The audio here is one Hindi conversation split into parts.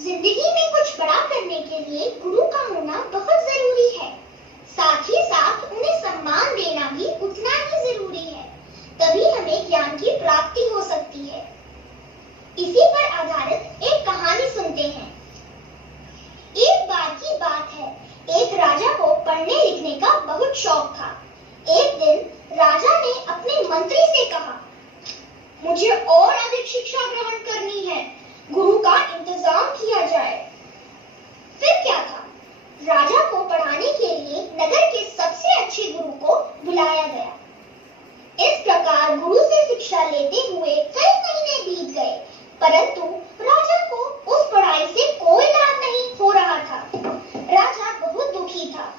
जिंदगी में कुछ बड़ा करने के लिए गुरु का होना बहुत जरूरी है। साथ ही साथ उन्हें सम्मान देना भी उतना ही जरूरी है। तभी हमें ज्ञान की प्राप्ति हो सकती है। इसी पर आधारित एक कहानी सुनते हैं। एक बार की बात है, एक राजा को पढ़ने लिखने का बहुत शौक था। एक दिन राजा ने अपने मंत्री से कहा, मुझे और अधिक शिक्षा ग्रहण करनी है, गुरु का इंतजाम किया जाए। फिर क्या था, राजा को पढ़ाने के लिए नगर के सबसे अच्छे गुरु को बुलाया गया। इस प्रकार गुरु से शिक्षा लेते हुए कई महीने बीत गए, परंतु राजा को उस पढ़ाई से कोई लाभ नहीं हो रहा था। राजा बहुत दुखी था।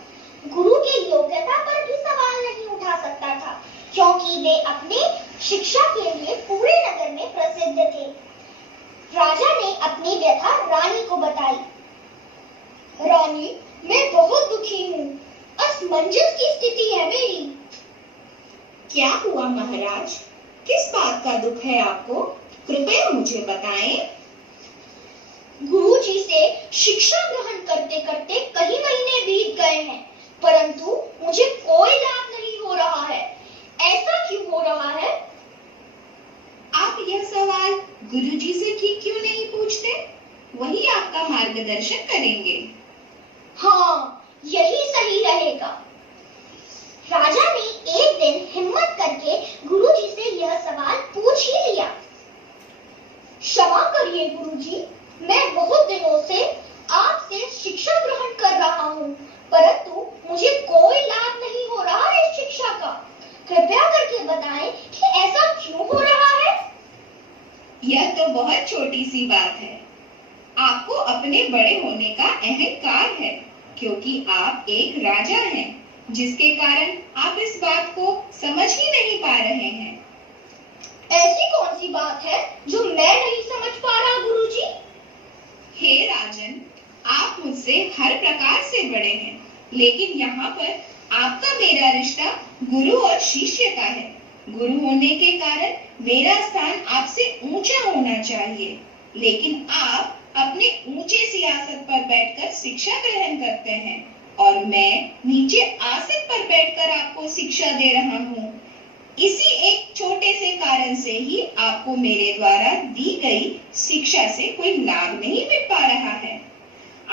गुरु की योग्यता पर भी सवाल नहीं उठा सकता था, क्योंकि वे अपने शिक्षा के लिए पूरे नगर में प्रसिद्ध थे। राजा ने अपनी व्यथा रानी को बताई। रानी, मैं बहुत दुखी हूँ, असमंजस की स्थिति है मेरी। क्या हुआ महाराज? किस बात का दुख है आपको? कृपया मुझे बताएं। गुरुजी से शिक्षा ग्रहण करते करते कई महीने बीत गए हैं, परंतु मुझे कोई लाभ नहीं हो रहा है। ऐसा क्यों हो रहा है? आप यह सवाल गुरुजी से ठीक क्यों नहीं पूछते? वही आपका मार्गदर्शन करेंगे। हाँ, यही सही रहेगा। राजा ने एक दिन हिम्मत करके गुरुजी से यह सवाल पूछ ही लिया। क्षमा करिए गुरुजी, मैं बहुत दिनों से आपसे शिक्षा ग्रहण कर रहा हूँ, परंतु मुझे कोई लाभ नहीं हो रहा है इस शिक्षा का। कृपया करके बताएं कि ऐसा क्यों हो रहा है? यह तो बहुत छोटी सी बात है। आपको अपने बड़े होने का अहंकार है, क्योंकि आप एक राजा हैं, जिसके कारण आप इस बात को समझ ही नहीं पा रहे हैं। ऐसी कौन सी बात है जो मैं नहीं समझ पा रहा गुरुजी? हे राजन, आप मुझसे हर प्रकार से बड़े हैं, लेकिन यहाँ पर आपका मेरा रिश्ता गुरु और शिष्य का है। गुरु होने के कारण मेरा स्थान आपसे ऊंचा होना चाहिए, लेकिन आप अपने ऊंचे सियासत पर बैठकर शिक्षा ग्रहण करते हैं और मैं नीचे आसन पर बैठकर आपको शिक्षा दे रहा हूँ। इसी एक छोटे से कारण से ही आपको मेरे द्वारा दी गई शिक्षा से कोई लाभ नहीं मिल पा रहा है।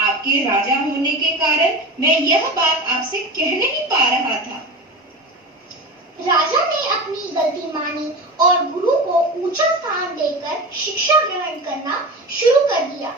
आपके राजा होने के कारण मैं यह बात आपसे कह नहीं पा रहा था। राजा ने अपनी गलती मानी और गुरु को ऊंचा स्थान देकर शिक्षा ग्रहण करना शुरू कर दिया।